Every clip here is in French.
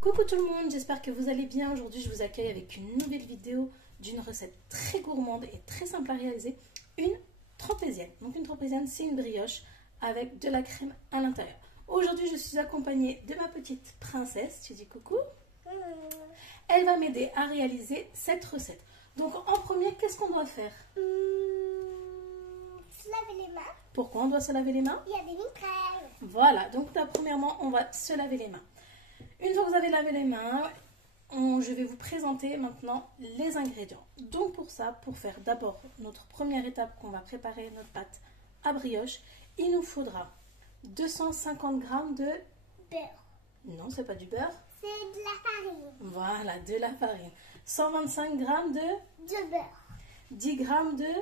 Coucou tout le monde, j'espère que vous allez bien. Aujourd'hui, je vous accueille avec une nouvelle vidéo d'une recette très gourmande et très simple à réaliser, une tropézienne. Donc une tropézienne, c'est une brioche avec de la crème à l'intérieur. Aujourd'hui, je suis accompagnée de ma petite princesse. Tu dis coucou? Elle va m'aider à réaliser cette recette. Donc en premier, qu'est-ce qu'on doit faire? Se laver les mains. Pourquoi on doit se laver les mains? Il y a des microbes. Voilà, donc là, premièrement, on va se laver les mains. Une fois que vous avez lavé les mains, je vais vous présenter maintenant les ingrédients. Donc pour ça, pour faire d'abord notre première étape qu'on va préparer notre pâte à brioche, il nous faudra 250 g de Beurre. Non, c'est pas du beurre. C'est de la farine. Voilà, de la farine. 125 g De beurre. 10 g de...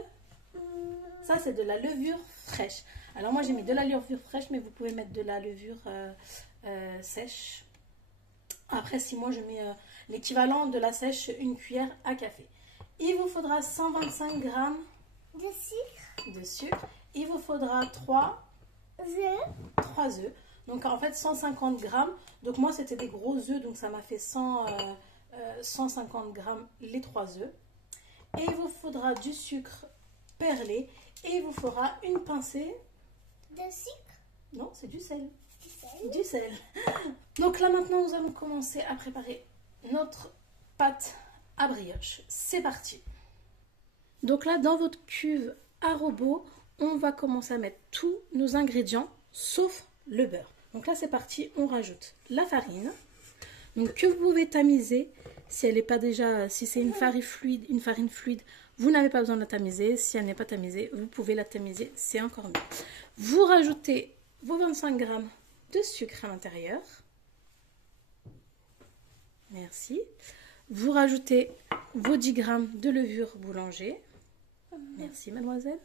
Ça, c'est de la levure fraîche. Alors moi, j'ai mis de la levure fraîche, mais vous pouvez mettre de la levure sèche. Après, si moi, je mets l'équivalent de la sèche, une cuillère à café. Il vous faudra 125 g De sucre. de sucre. Il vous faudra 3 œufs. Donc, en fait, 150 g. Donc, moi, c'était des gros œufs. Donc, ça m'a fait 150 g les 3 œufs. Et il vous faudra du sucre perlé. Et il vous faudra une pincée De sucre. Non, c'est du sel. Du sel. Du sel. Donc là maintenant nous allons commencer à préparer notre pâte à brioche. C'est parti. Donc là dans votre cuve à robot, on va commencer à mettre tous nos ingrédients sauf le beurre. Donc là c'est parti, on rajoute la farine. Donc que vous pouvez tamiser si elle n'est pas déjà, si c'est une farine fluide, vous n'avez pas besoin de la tamiser. Si elle n'est pas tamisée, vous pouvez la tamiser, c'est encore mieux. Vous rajoutez vos 25 g de sucre à l'intérieur. Merci. Vous rajoutez vos 10 g de levure boulanger. Merci mademoiselle.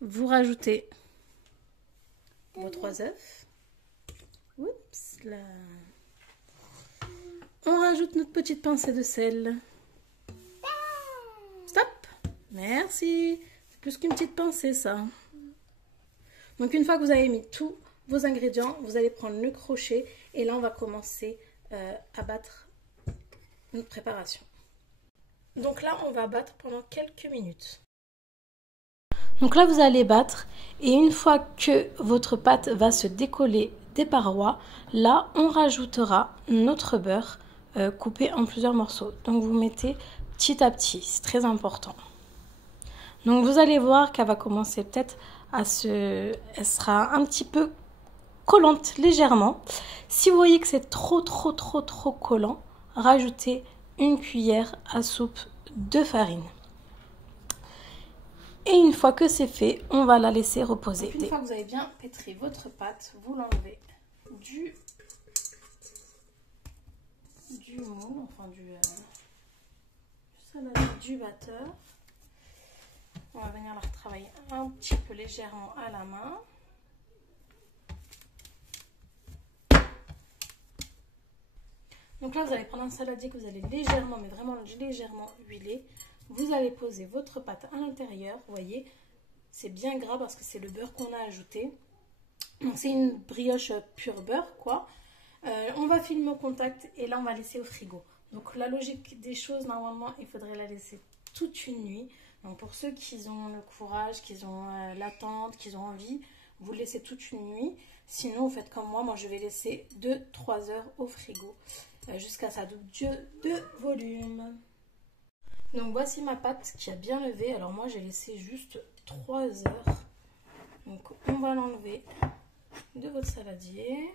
Vous rajoutez vos 3 œufs. Oups là. On rajoute notre petite pincée de sel. Stop. Merci. C'est plus qu'une petite pincée ça. Donc une fois que vous avez mis tous vos ingrédients, vous allez prendre le crochet et là on va commencer à battre notre préparation. Donc là on va battre pendant quelques minutes. Donc là vous allez battre et une fois que votre pâte va se décoller des parois, là on rajoutera notre beurre coupé en plusieurs morceaux. Donc vous mettez petit à petit, c'est très important. Donc vous allez voir qu'elle va commencer peut-être elle sera un petit peu collante légèrement. Si vous voyez que c'est trop collant, rajoutez une cuillère à soupe de farine. Et une fois que c'est fait, on va la laisser reposer. Donc une fois que vous avez bien pétri votre pâte, vous l'enlevez du moule, enfin du batteur. On va venir la retravailler un petit peu légèrement à la main. Donc là, vous allez prendre un saladier que vous allez légèrement, mais vraiment légèrement huiler. Vous allez poser votre pâte à l'intérieur. Vous voyez, c'est bien gras parce que c'est le beurre qu'on a ajouté. Donc c'est une brioche pure beurre, quoi. On va filmer au contact et là, on va laisser au frigo. Donc la logique des choses, normalement, il faudrait la laisser toute une nuit. Donc pour ceux qui ont le courage, qui ont l'attente, qui ont envie, vous le laissez toute une nuit. Sinon, vous faites comme moi. Moi, je vais laisser 2-3 heures au frigo jusqu'à sa double de volume. Donc voici ma pâte qui a bien levé. Alors moi, j'ai laissé juste 3 heures. Donc on va l'enlever de votre saladier.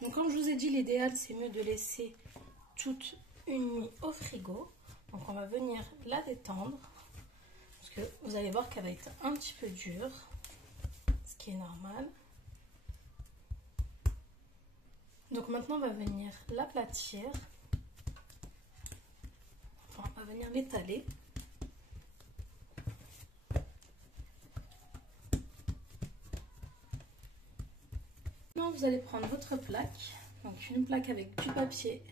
Donc comme je vous ai dit, l'idéal, c'est mieux de laisser toute une nuit au frigo. Donc on va venir la détendre. Parce que vous allez voir qu'elle va être un petit peu dure, ce qui est normal. Donc maintenant on va venir l'aplatir. Enfin, on va venir l'étaler. Maintenant vous allez prendre votre plaque. Donc une plaque avec du papier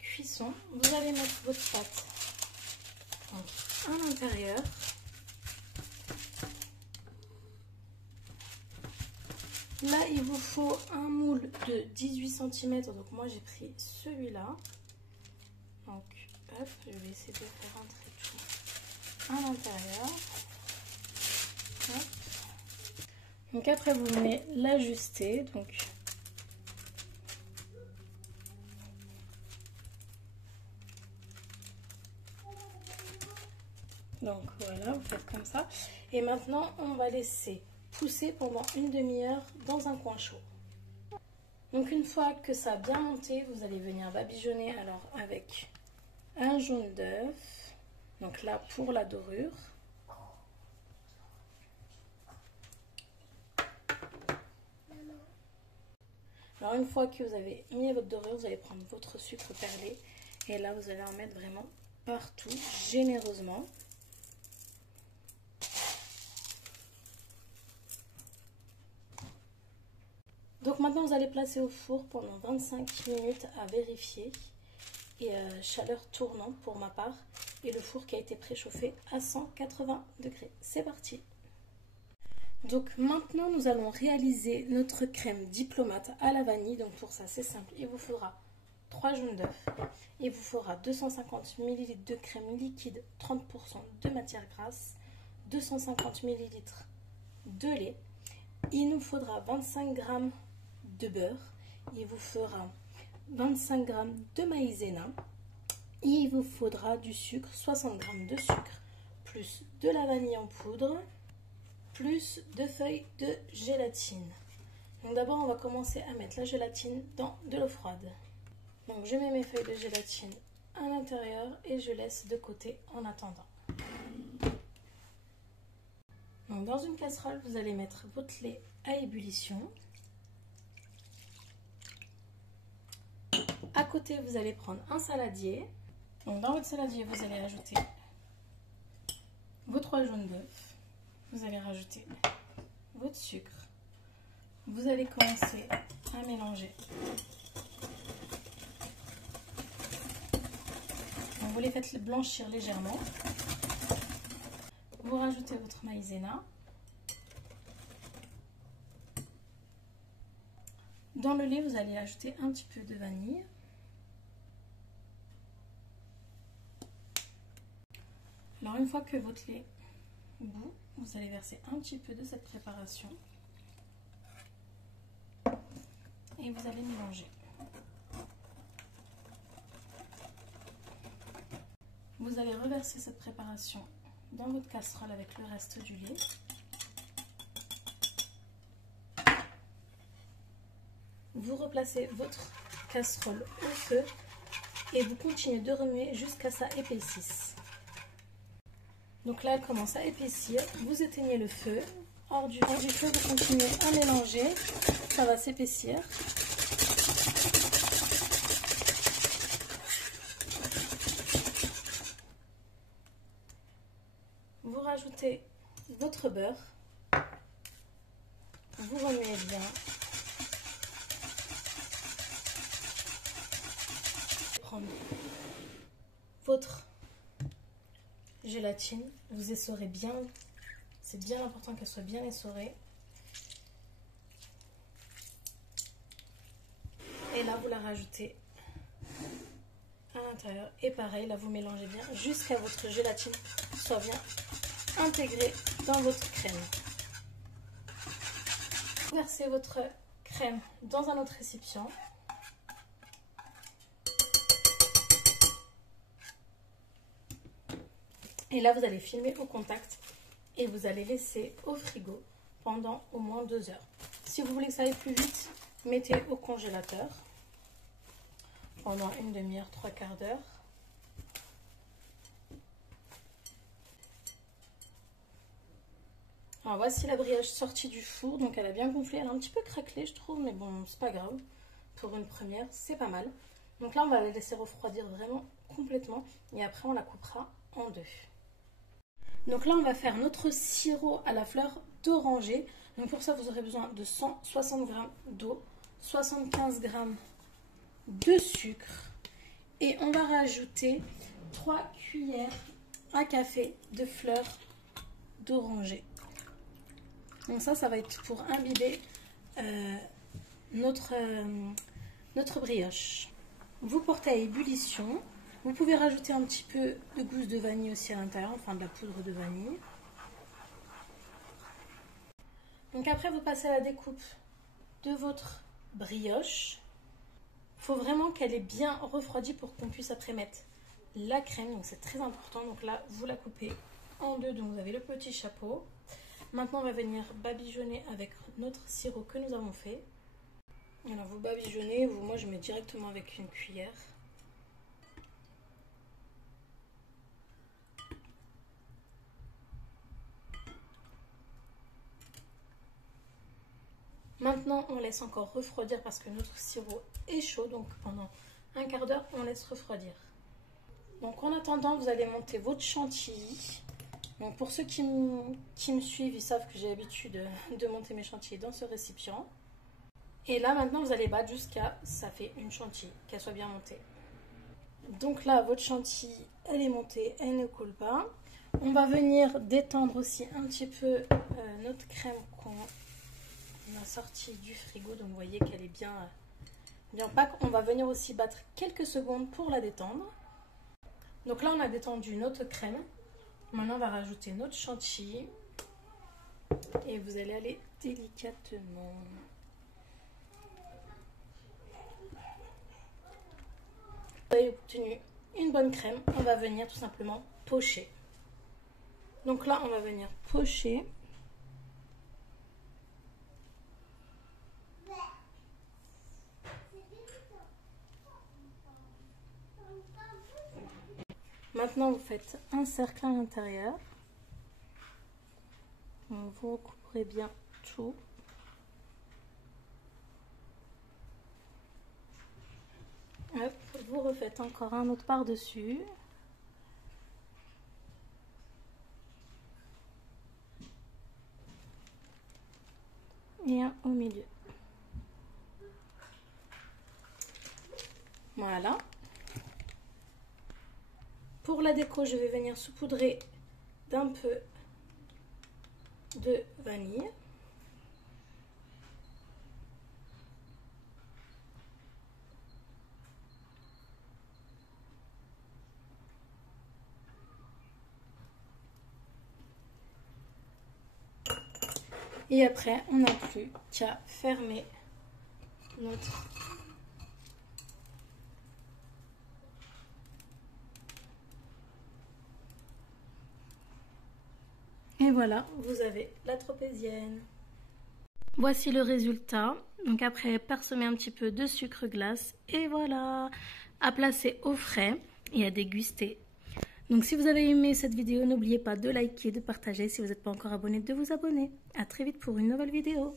cuisson. Vous allez mettre votre pâte donc, à l'intérieur. Là, il vous faut un moule de 18 cm. Donc, moi, j'ai pris celui-là. Donc, hop, je vais essayer de faire rentrer tout à l'intérieur. Donc, après, vous venez l'ajuster. Donc voilà, vous faites comme ça. Et maintenant, on va laisser pousser pendant une demi-heure dans un coin chaud. Donc une fois que ça a bien monté, vous allez venir badigeonner alors avec un jaune d'œuf. Donc là, pour la dorure. Alors une fois que vous avez mis votre dorure, vous allez prendre votre sucre perlé. Et là, vous allez en mettre vraiment partout, généreusement. Donc maintenant, vous allez placer au four pendant 25 minutes à vérifier. Et chaleur tournante pour ma part. Et le four qui a été préchauffé à 180 degrés. C'est parti! Donc maintenant, nous allons réaliser notre crème diplomate à la vanille. Donc pour ça, c'est simple. Il vous faudra 3 jaunes d'œufs. Il vous faudra 250 ml de crème liquide, 30% de matière grasse, 250 ml de lait. Il nous faudra 25 g de beurre. Il vous fera 25 g de maïzena. Il vous faudra du sucre, 60 g de sucre, plus de la vanille en poudre, plus de feuilles de gélatine. Donc d'abord, on va commencer à mettre la gélatine dans de l'eau froide. Donc je mets mes feuilles de gélatine à l'intérieur et je laisse de côté en attendant. Donc dans une casserole, vous allez mettre votre lait à ébullition. À côté, vous allez prendre un saladier. Donc dans votre saladier, vous allez ajouter vos 3 jaunes d'œufs. Vous allez rajouter votre sucre. Vous allez commencer à mélanger. Donc vous les faites blanchir légèrement. Vous rajoutez votre maïzena. Dans le lait, vous allez ajouter un petit peu de vanille. Alors une fois que votre lait bout, vous allez verser un petit peu de cette préparation et vous allez mélanger. Vous allez reverser cette préparation dans votre casserole avec le reste du lait. Vous replacez votre casserole au feu et vous continuez de remuer jusqu'à ce que ça épaississe. Donc là, elle commence à épaissir. Vous éteignez le feu. Hors du feu, vous continuez à mélanger. Ça va s'épaissir. Vous rajoutez votre beurre. Vous remuez bien. Prendre votre gélatine, vous essorez bien, c'est bien important qu'elle soit bien essorée. Et là, vous la rajoutez à l'intérieur. Et pareil, là, vous mélangez bien jusqu'à votre gélatine soit bien intégrée dans votre crème. Versez votre crème dans un autre récipient. Et là, vous allez filmer au contact et vous allez laisser au frigo pendant au moins 2 heures. Si vous voulez que ça aille plus vite, mettez au congélateur pendant une demi-heure, 3/4 d'heure. Alors voici la brioche sortie du four, donc elle a bien gonflé, elle a un petit peu craquelé je trouve, mais bon c'est pas grave, pour une première c'est pas mal. Donc là on va la laisser refroidir vraiment complètement et après on la coupera en 2. Donc là on va faire notre sirop à la fleur d'oranger. Donc pour ça vous aurez besoin de 160 g d'eau, 75 g de sucre et on va rajouter 3 cuillères à café de fleurs d'oranger. Donc ça va être pour imbiber notre brioche. Vous portez à ébullition. Vous pouvez rajouter un petit peu de gousse de vanille aussi à l'intérieur, enfin de la poudre de vanille. Donc après, vous passez à la découpe de votre brioche. Il faut vraiment qu'elle ait bien refroidi pour qu'on puisse après mettre la crème. Donc c'est très important. Donc là, vous la coupez en deux. Donc vous avez le petit chapeau. Maintenant, on va venir badigeonner avec notre sirop que nous avons fait. Alors vous badigeonnez, moi je mets directement avec une cuillère. Maintenant, on laisse encore refroidir parce que notre sirop est chaud. Donc pendant un quart d'heure, on laisse refroidir. Donc en attendant, vous allez monter votre chantilly. Donc pour ceux qui me suivent, ils savent que j'ai l'habitude de monter mes chantilly dans ce récipient. Et là maintenant, vous allez battre jusqu'à ça fait une chantilly, qu'elle soit bien montée. Donc là, votre chantilly, elle est montée, elle ne coule pas. On va venir détendre aussi un petit peu notre crème qu'on a sortie du frigo. Donc vous voyez qu'elle est bien opaque. On va venir aussi battre quelques secondes pour la détendre. Donc là, on a détendu notre crème. Maintenant, on va rajouter notre chantilly. Et vous allez aller délicatement. Vous avez obtenu une bonne crème. On va venir tout simplement pocher. Donc là, on va venir pocher. Maintenant, vous faites un cercle à l'intérieur. Vous recouvrez bien tout. Hop, vous refaites encore un autre par-dessus. Et un au milieu. Voilà. Pour la déco, je vais venir saupoudrer d'un peu de vanille. Et après, on n'a plus qu'à fermer notre... Et voilà, vous avez la tropézienne. Voici le résultat. Donc après, parsemer un petit peu de sucre glace. Et voilà, à placer au frais et à déguster. Donc si vous avez aimé cette vidéo, n'oubliez pas de liker, de partager. Si vous n'êtes pas encore abonné, de vous abonner. À très vite pour une nouvelle vidéo.